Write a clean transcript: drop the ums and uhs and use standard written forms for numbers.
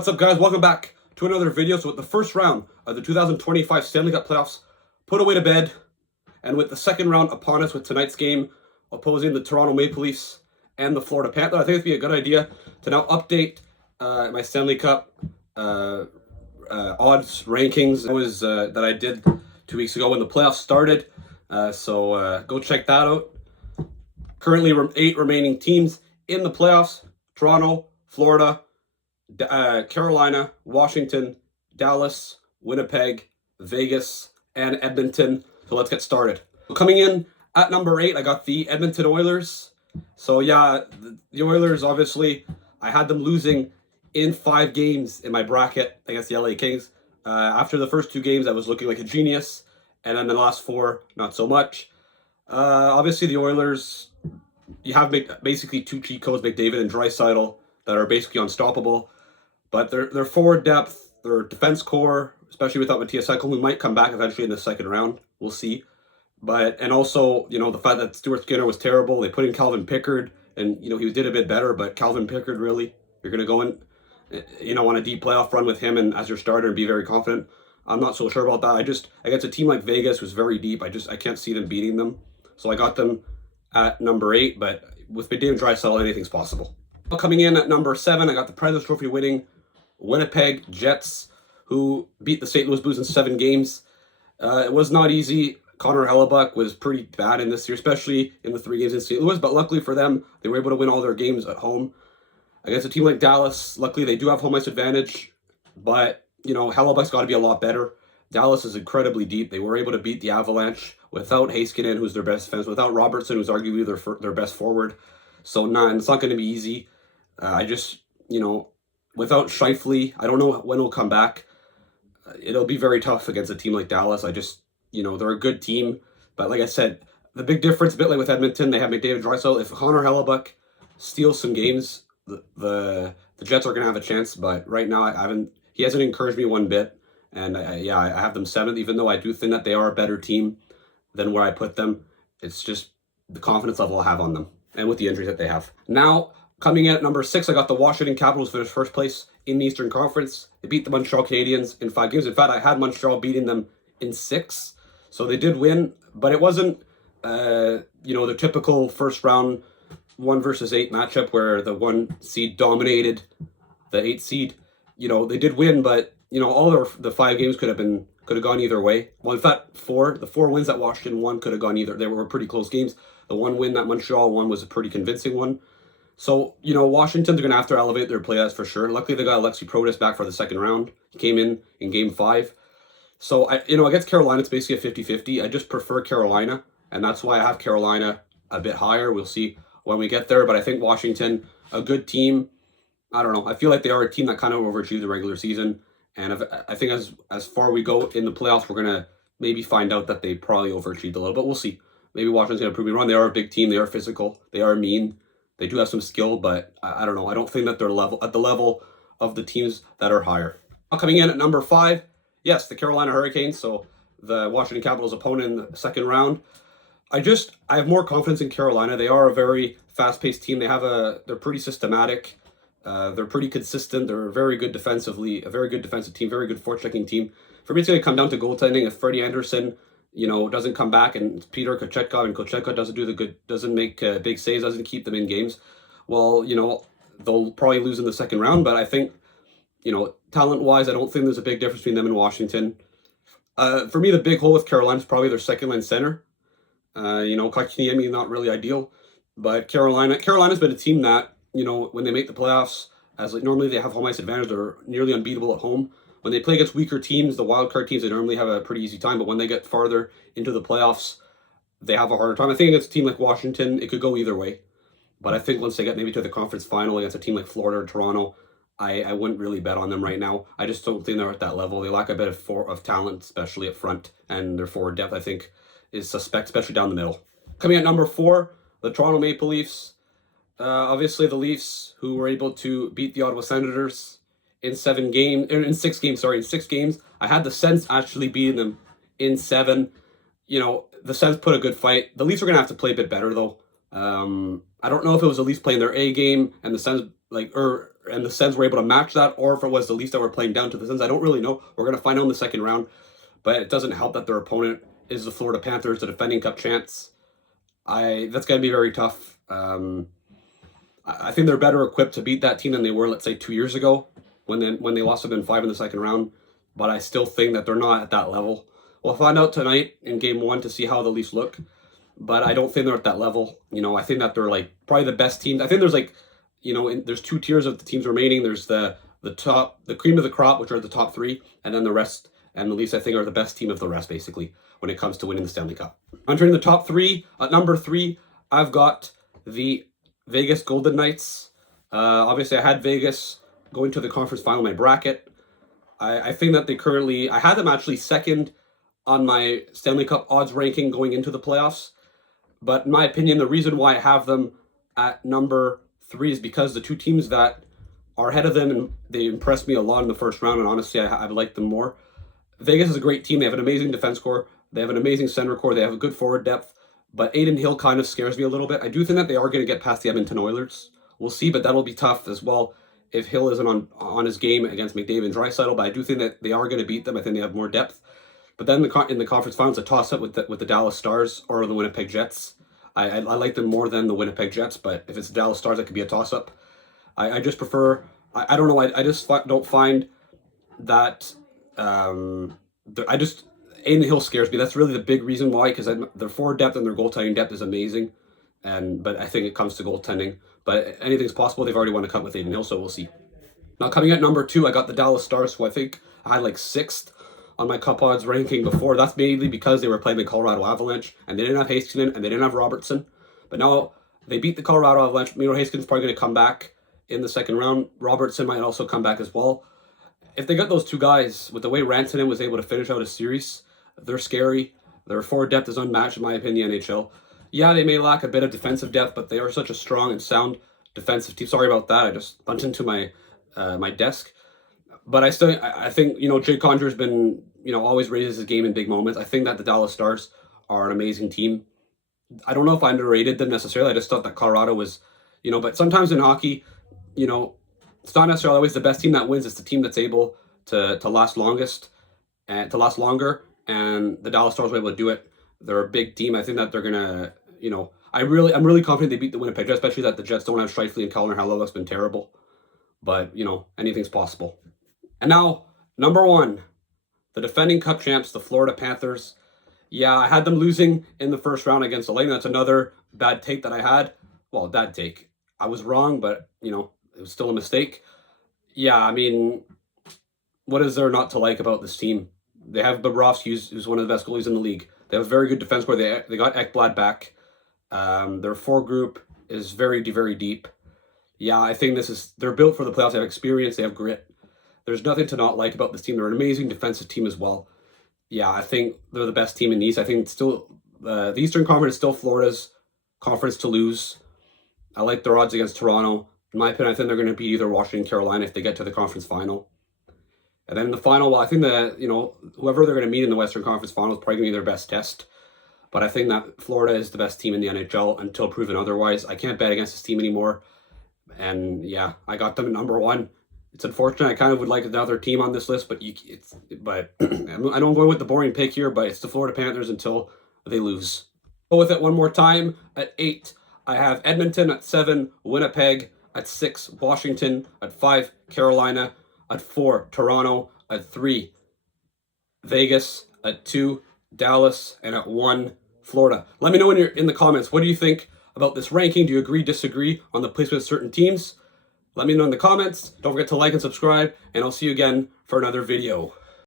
What's up, guys? Welcome back to another video. So with the first round of the 2025 Stanley Cup playoffs put away to bed, and with the second round upon us with tonight's game opposing the Toronto Maple Leafs and the Florida Panthers, I think it'd be a good idea to now update my Stanley Cup odds rankings that I did 2 weeks ago when the playoffs started. So go check that out. Currently, 8 remaining teams in the playoffs: Toronto, Florida, Carolina, Washington, Dallas, Winnipeg, Vegas, and Edmonton. So let's get started. So coming in at number 8, I got the Edmonton Oilers. So yeah, the Oilers, obviously, I had them losing in 5 games in my bracket against the LA Kings. After the first 2 games, I was looking like a genius, and then the last 4, not so much. Obviously, the Oilers, you have basically 2 cheat codes, McDavid and Draisaitl, that are basically unstoppable. But their forward depth, their defense core, especially without Matthias Ekholm, who might come back eventually in the second round. We'll see. And also, the fact that Stuart Skinner was terrible. They put in Calvin Pickard, and, he did a bit better. But Calvin Pickard, really, you're going to go in, on a deep playoff run with him and as your starter and be very confident. I'm not so sure about that. Against a team like Vegas, who's very deep, I can't see them beating them. So I got them at number 8. But with McDavid and Draisaitl, anything's possible. Coming in at number 7, I got the President's Trophy winning Winnipeg Jets, who beat the St. Louis Blues in 7 games. It was not easy. Connor Hellebuck was pretty bad in this year, especially in the 3 games in St. Louis. But luckily for them, they were able to win all their games at home. Against a team like Dallas, luckily they do have home ice advantage. But, Hellebuck's got to be a lot better. Dallas is incredibly deep. They were able to beat the Avalanche without Heiskanen, who's their best defense, without Robertson, who's arguably their best forward. So, it's not going to be easy. Without Scheifele, I don't know when he'll come back. It'll be very tough against a team like Dallas. They're a good team. But like I said, the big difference, a bit like with Edmonton, they have McDavid, Draisaitl. If Connor Hellebuck steals some games, the Jets are going to have a chance. But right now, he hasn't encouraged me one bit. And I have them 7th, even though I do think that they are a better team than where I put them. It's just the confidence level I have on them and with the injuries that they have. Now, coming in at number 6, I got the Washington Capitals finish first place in the Eastern Conference. They beat the Montreal Canadiens in 5 games. In fact, I had Montreal beating them in 6. So they did win, but it wasn't, the typical first round 1 versus 8 matchup where the 1 seed dominated the 8 seed. They did win, but, all the 5 games could have gone either way. Well, in fact, the 4 wins that Washington won could have gone either. They were pretty close games. The 1 win that Montreal won was a pretty convincing one. So, Washington's going to have to elevate their play, that's for sure. Luckily, they got Alexi Protas back for the second round. He came in Game 5. So, against Carolina, it's basically a 50-50. I just prefer Carolina, and that's why I have Carolina a bit higher. We'll see when we get there, but I think Washington, a good team. I don't know. I feel like they are a team that kind of overachieved the regular season, and I think as far we go in the playoffs, we're going to maybe find out that they probably overachieved a little, but we'll see. Maybe Washington's going to prove me wrong. They are a big team. They are physical. They are mean. They do have some skill, but I don't know. I don't think that they're at the level of the teams that are higher. Now coming in at number 5, yes, the Carolina Hurricanes, so the Washington Capitals' opponent in the second round. I have more confidence in Carolina. They are a very fast-paced team. They're pretty systematic. They're pretty consistent. They're very good defensively, a very good defensive team, very good forechecking team. For me, it's going to come down to goaltending. If Freddie Anderson, doesn't come back, and Peter Kochetkov doesn't make big saves, doesn't keep them in games, well, they'll probably lose in the second round. But I think, talent-wise, I don't think there's a big difference between them and Washington. For me, the big hole with Carolina is probably their second-line center. Kotkaniemi, not really ideal. But Carolina's been a team that, when they make the playoffs, normally they have home ice advantage, they're nearly unbeatable at home. When they play against weaker teams, the wildcard teams, they normally have a pretty easy time. But when they get farther into the playoffs, they have a harder time. I think against a team like Washington, it could go either way. But I think once they get maybe to the conference final against a team like Florida or Toronto, I wouldn't really bet on them right now. I just don't think they're at that level. They lack a bit of talent, especially up front. And their forward depth, I think, is suspect, especially down the middle. Coming at number 4, the Toronto Maple Leafs. Obviously, the Leafs, who were able to beat the Ottawa Senators in 6 games. I had the Sens actually beating them in 7. The Sens put a good fight. The Leafs are going to have to play a bit better, though. I don't know if it was the Leafs playing their A game and the Sens, and the Sens were able to match that, or if it was the Leafs that were playing down to the Sens. I don't really know. We're going to find out in the second round, but it doesn't help that their opponent is the Florida Panthers, the defending Cup champs. That's going to be very tough. I think they're better equipped to beat that team than they were, let's say, 2 years ago when they lost to them 5 in the second round. But I still think that they're not at that level. We'll find out tonight in Game 1 to see how the Leafs look. But I don't think they're at that level. I think that they're like probably the best team. I think there's like, there's 2 tiers of the teams remaining. There's the cream of the crop, which are the top 3, and then the rest. And the Leafs, I think, are the best team of the rest, basically, when it comes to winning the Stanley Cup. Entering the top 3, at number 3, I've got the Vegas Golden Knights. Obviously, I had Vegas going to the conference final in my bracket. I think that I had them actually second on my Stanley Cup odds ranking going into the playoffs. But in my opinion, the reason why I have them at number 3 is because the 2 teams that are ahead of them, and they impressed me a lot in the first round, and honestly, I like them more. Vegas is a great team. They have an amazing defense core. They have an amazing center core. They have a good forward depth. But Adin Hill kind of scares me a little bit. I do think that they are going to get past the Edmonton Oilers. We'll see, but that'll be tough as well if Hill isn't on his game against McDavid and Draisaitl. But I do think that they are going to beat them. I think they have more depth. But then in the conference finals, a toss-up with the Dallas Stars or the Winnipeg Jets. I like them more than the Winnipeg Jets, but if it's the Dallas Stars, that could be a toss-up. I just prefer... I don't know. I just don't find that... Adin Hill scares me. That's really the big reason why, because their forward depth and their goaltending depth is amazing. But I think it comes to goaltending. But anything's possible. They've already won a cup with Adin Hill, so we'll see. Now, coming at number 2, I got the Dallas Stars, who I think I had like 6th on my cup odds ranking before. That's mainly because they were playing the Colorado Avalanche, and they didn't have Heiskanen, and they didn't have Robertson. But now they beat the Colorado Avalanche. Miro Heiskanen's probably going to come back in the second round. Robertson might also come back as well. If they got those 2 guys, with the way Rantanen was able to finish out a series, they're scary. Their forward depth is unmatched, in my opinion, NHL. Yeah, they may lack a bit of defensive depth, but they are such a strong and sound defensive team. Sorry about that. I just bumped into my my desk. But I think, Jay Conjur's been, always raises his game in big moments. I think that the Dallas Stars are an amazing team. I don't know if I underrated them necessarily. I just thought that Colorado was, but sometimes in hockey, it's not necessarily always the best team that wins. It's the team that's able to last longest and to last longer. And the Dallas Stars were able to do it. They're a big team. I think that they're gonna, I'm really confident they beat the Winnipeg Jets, especially that the Jets don't have Scheifele and Calder Hello. That's been terrible. But, anything's possible. And now, number 1, the defending Cup champs, the Florida Panthers. Yeah, I had them losing in the first round against the Lightning. That's another bad take that I had. Well, bad take. I was wrong, but, it was still a mistake. Yeah, I mean, what is there not to like about this team? They have Bobrovsky, who's one of the best goalies in the league. They have a very good defense core. They got Ekblad back. Their 4 group is very, very deep. Yeah, I think they're built for the playoffs. They have experience. They have grit. There's nothing to not like about this team. They're an amazing defensive team as well. Yeah, I think they're the best team in the East. I think it's still the Eastern Conference is still Florida's conference to lose. I like their odds against Toronto. In my opinion, I think they're going to beat either Washington, Carolina if they get to the conference final. And then in the final, well, I think that, whoever they're going to meet in the Western Conference final is probably going to be their best test. But I think that Florida is the best team in the NHL until proven otherwise. I can't bet against this team anymore. And yeah, I got them at number 1. It's unfortunate. I kind of would like another team on this list, but I know I'm going with the boring pick here, but it's the Florida Panthers until they lose. Go with it one more time. At 8, I have Edmonton. At 7, Winnipeg. At 6, Washington. At 5, Carolina. At 4, Toronto. At 3, Vegas. At 2, Dallas. And at 1, Florida. Let me know in the comments, what do you think about this ranking? Do you agree, disagree on the placement of certain teams? Let me know in the comments. Don't forget to like and subscribe, and I'll see you again for another video.